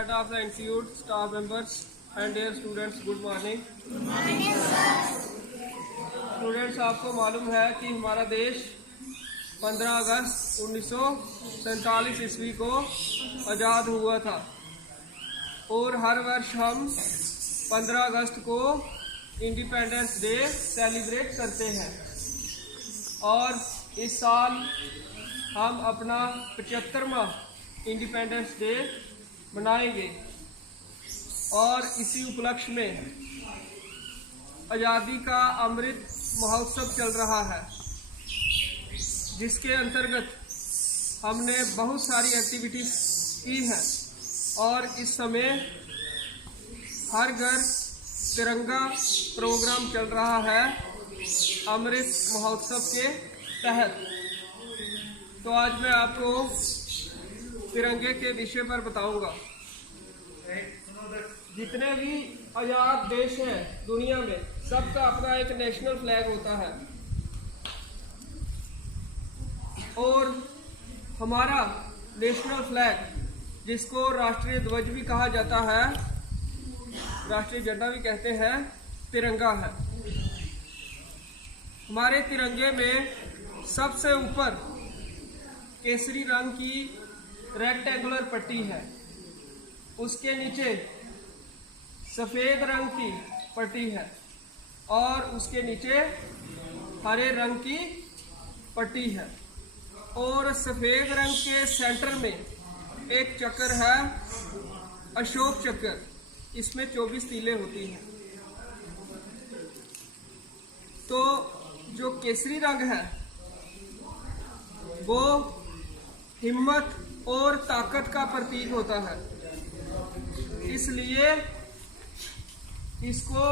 Head of the institute, staff members and dear students, good morning. Students, आपको मालूम है कि हमारा देश 15 अगस्त 1947 ईस्वी को आज़ाद हुआ था और हर वर्ष हम 15 अगस्त को इंडिपेंडेंस डे सेलिब्रेट करते हैं। और इस साल हम अपना 75वां इंडिपेंडेंस डे मनाएंगे और इसी उपलक्ष्य में आज़ादी का अमृत महोत्सव चल रहा है, जिसके अंतर्गत हमने बहुत सारी एक्टिविटीज़ की हैं और इस समय हर घर तिरंगा प्रोग्राम चल रहा है अमृत महोत्सव के तहत। तो आज मैं आपको तिरंगे के विषय पर बताऊंगा। जितने भी आज़ाद देश हैं दुनिया में, सबका अपना एक नेशनल फ्लैग होता है और हमारा नेशनल फ्लैग, जिसको राष्ट्रीय ध्वज भी कहा जाता है, राष्ट्रीय झंडा भी कहते हैं, तिरंगा है। हमारे तिरंगे में सबसे ऊपर केसरी रंग की रेक्टेंगुलर पट्टी है, उसके नीचे सफ़ेद रंग की पट्टी है और उसके नीचे हरे रंग की पट्टी है और सफ़ेद रंग के सेंटर में एक चक्र है, अशोक चक्र। इसमें 24 तीलें होती हैं। तो जो केसरी रंग है वो हिम्मत और ताकत का प्रतीक होता है, इसलिए इसको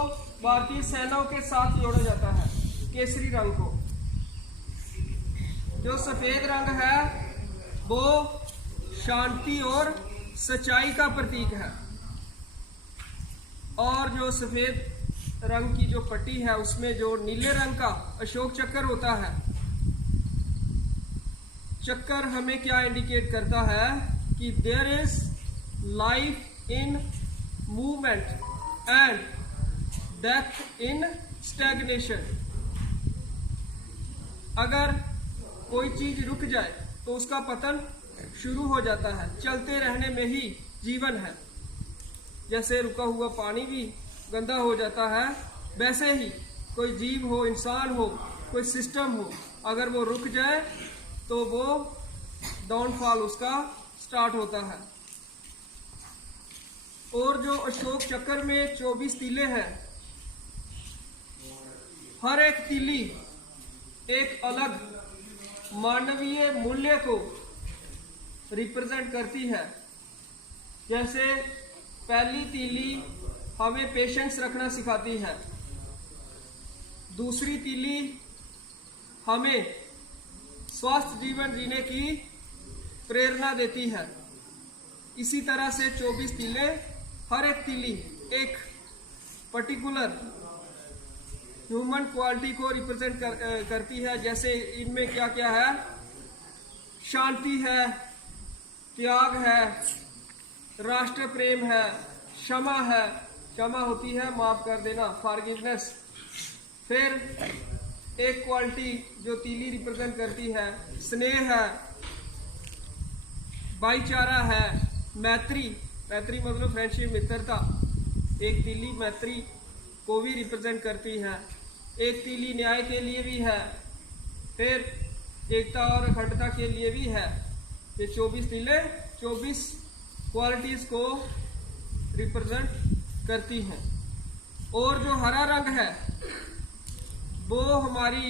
भारतीय सेनाओं के साथ जोड़ा जाता है। केसरी रंग को, जो सफेद रंग है वो शांति और सच्चाई का प्रतीक है और जो सफेद रंग की जो पट्टी है उसमें जो नीले रंग का अशोक चक्र होता है, चक्कर हमें क्या इंडिकेट करता है कि there is life in movement and death in stagnation. अगर कोई चीज रुक जाए तो उसका पतन शुरू हो जाता है। चलते रहने में ही जीवन है। जैसे रुका हुआ पानी भी गंदा हो जाता है, वैसे ही कोई जीव हो, इंसान हो, कोई सिस्टम हो, अगर वो रुक जाए तो वो डाउनफॉल उसका स्टार्ट होता है। और जो अशोक चक्र में 24 तीले हैं, हर एक तीली एक अलग मानवीय मूल्य को रिप्रेजेंट करती है। जैसे पहली तीली हमें पेशेंस रखना सिखाती है, दूसरी तीली हमें स्वस्थ जीवन जीने की प्रेरणा देती है। इसी तरह से 24 तीलें, हर एक तीली एक पर्टिकुलर ह्यूमन क्वालिटी को रिप्रेजेंट करती है। जैसे इनमें क्या क्या है, शांति है, त्याग है, राष्ट्र प्रेम है, क्षमा है, क्षमा होती है माफ कर देना, फॉरगिवनेस। फिर एक क्वालिटी जो तीली रिप्रेजेंट करती है, स्नेह है, भाईचारा है, मैत्री, मैत्री मतलब फ्रेंडशिप, मित्रता। एक तीली मैत्री को भी रिप्रेजेंट करती है। एक तीली न्याय के लिए भी है, फिर एकता और अखंडता के लिए भी है। ये 24 तीलें 24 क्वालिटीज को रिप्रेजेंट करती हैं। और जो हरा रंग है वो हमारी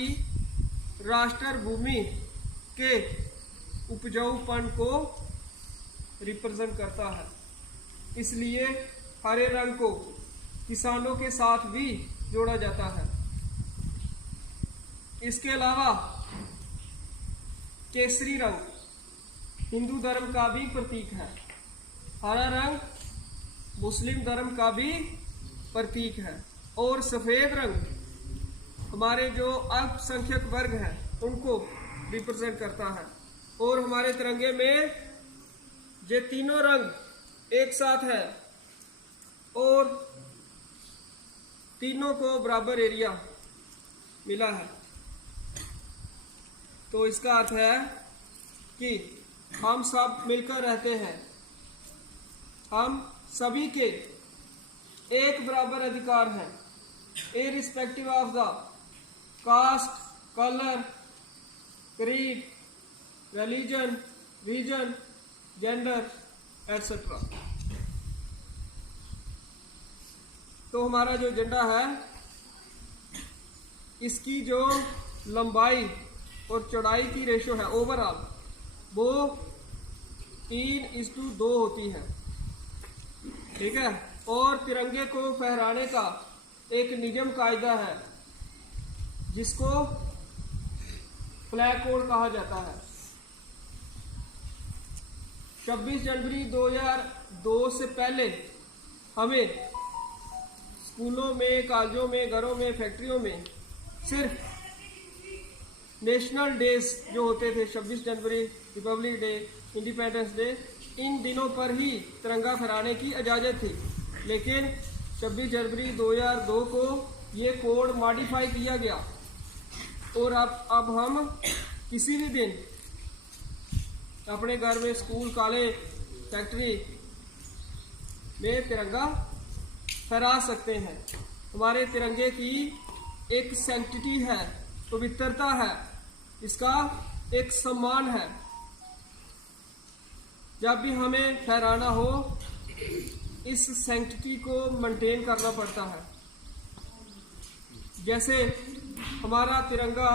राष्ट्र भूमि के उपजाऊपन को रिप्रेजेंट करता है, इसलिए हरे रंग को किसानों के साथ भी जोड़ा जाता है। इसके अलावा केसरी रंग हिंदू धर्म का भी प्रतीक है, हरा रंग मुस्लिम धर्म का भी प्रतीक है और सफ़ेद रंग हमारे जो अल्पसंख्यक वर्ग हैं उनको रिप्रेजेंट करता है। और हमारे तिरंगे में ये तीनों रंग एक साथ है और तीनों को बराबर एरिया मिला है, तो इसका अर्थ है कि हम सब मिलकर रहते हैं, हम सभी के एक बराबर अधिकार हैं, irrespective of the caste, colour, creed, religion, region, gender etcetera. तो हमारा जो झंडा है इसकी जो लंबाई और चौड़ाई की रेशो है ओवरऑल वो 3:2 होती है, ठीक है। और तिरंगे को फहराने का एक नियम कायदा है जिसको फ्लैग कोड कहा जाता है। 26 जनवरी 2002 से पहले हमें स्कूलों में, कॉलेजों में, घरों में, फैक्ट्रियों में सिर्फ नेशनल डेज जो होते थे 26 जनवरी, रिपब्लिक डे, इंडिपेंडेंस डे, इन दिनों पर ही तिरंगा फहराने की इजाज़त थी। लेकिन 26 जनवरी 2002 को ये कोड मॉडिफाई किया गया और अब हम किसी भी दिन अपने घर में, स्कूल, कॉलेज, फैक्ट्री में तिरंगा फहरा सकते हैं। हमारे तिरंगे की एक सैंक्टिटी है, पवित्रता है, इसका एक सम्मान है। जब भी हमें फहराना हो इस सैंक्टिटी को मेंटेन करना पड़ता है। जैसे हमारा तिरंगा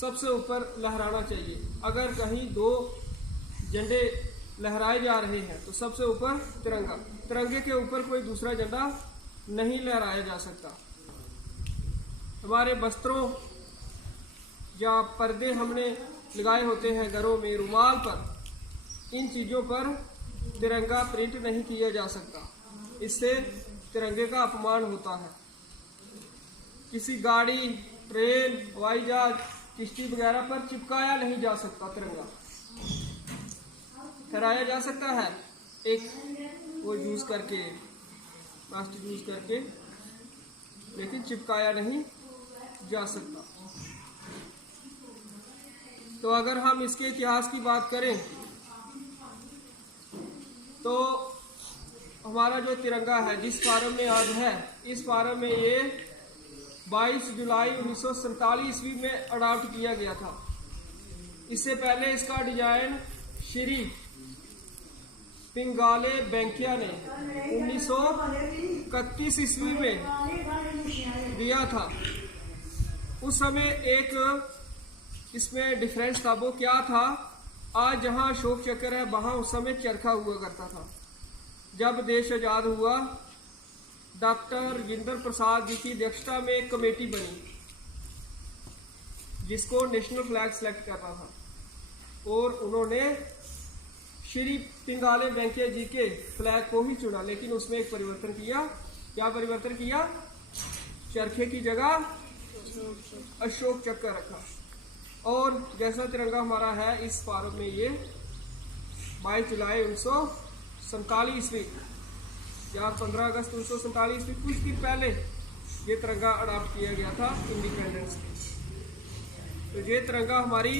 सबसे ऊपर लहराना चाहिए। अगर कहीं 2 झंडे लहराए जा रहे हैं तो सबसे ऊपर तिरंगा, तिरंगे के ऊपर कोई दूसरा झंडा नहीं लहराया जा सकता। हमारे वस्त्रों या पर्दे हमने लगाए होते हैं घरों में, रुमाल पर, इन चीज़ों पर तिरंगा प्रिंट नहीं किया जा सकता, इससे तिरंगे का अपमान होता है। किसी गाड़ी, ट्रेन, हवाई जहाज, किश्ती वगैरह पर चिपकाया नहीं जा सकता तिरंगा। फहराया जा सकता है एक वो यूज करके, प्लास्टिक यूज करके, लेकिन चिपकाया नहीं जा सकता। तो अगर हम इसके इतिहास की बात करें तो हमारा जो तिरंगा है जिस फार्म में आज है, इस फार्म में ये 22 जुलाई 1947 ईस्वी में अडॉप्ट किया गया था। इससे पहले इसका डिजाइन श्री पिंगाले बेंकिया ने 1931 ईस्वी में दिया था। उस समय एक इसमें डिफरेंस था। वो क्या था? आज जहां अशोक चक्र है वहां उस समय चरखा हुआ करता था। जब देश आजाद हुआ, डॉक्टर राजेंद्र प्रसाद जी की अध्यक्षता में एक कमेटी बनी जिसको नेशनल फ्लैग सेलेक्ट करना था, और उन्होंने श्री पिंगाले वेंकैया जी के फ्लैग को ही चुना। लेकिन उसमें एक परिवर्तन किया। क्या परिवर्तन किया? चरखे की जगह अशोक चक्र रखा। और जैसा तिरंगा हमारा है इस फार्म में, ये 22 जुलाई 1947 ईस्वी या 15 अगस्त 1947 ईस्वी, कुछ दिन पहले ये तिरंगा अडॉप्ट किया गया था इंडिपेंडेंस डे। तो ये तिरंगा हमारी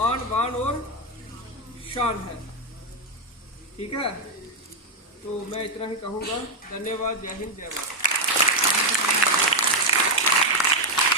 आन बान और शान है, ठीक है। तो मैं इतना ही कहूँगा। धन्यवाद। जय हिंद, जय भारत।